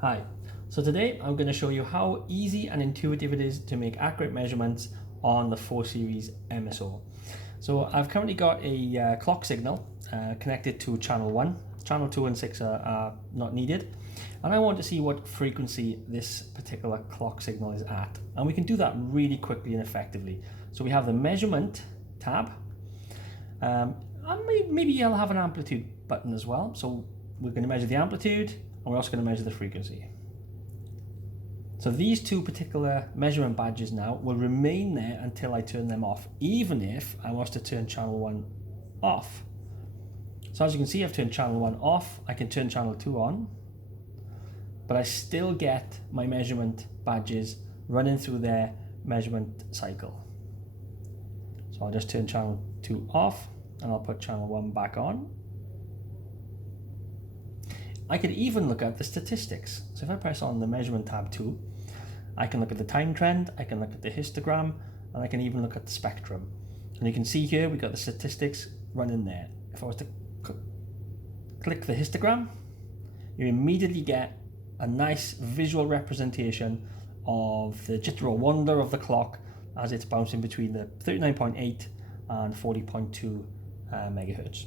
Hi, so today I'm going to show you how easy and intuitive it is to make accurate measurements on the 4 Series MSO. So I've currently got a clock signal connected to channel 1. Channel 2 and 6 are not needed. And I want to see what frequency this particular clock signal is at. And we can do that really quickly and effectively. So we have the measurement tab. And maybe I'll have an amplitude button as well. So we're going to measure the amplitude, and we're also going to measure the frequency. So these two particular measurement badges now will remain there until I turn them off, even if I was to turn channel 1 off. So as you can see, I've turned channel 1 off. I can turn channel 2 on, but I still get my measurement badges running through their measurement cycle. So I'll just turn channel 2 off, and I'll put channel 1 back on. I could even look at the statistics. So if I press on the measurement tab 2, I can look at the time trend, I can look at the histogram, and I can even look at the spectrum. And you can see here we've got the statistics running there. If I was to click the histogram, you immediately get a nice visual representation of the jitter or wander of the clock as it's bouncing between the 39.8 and 40.2 megahertz.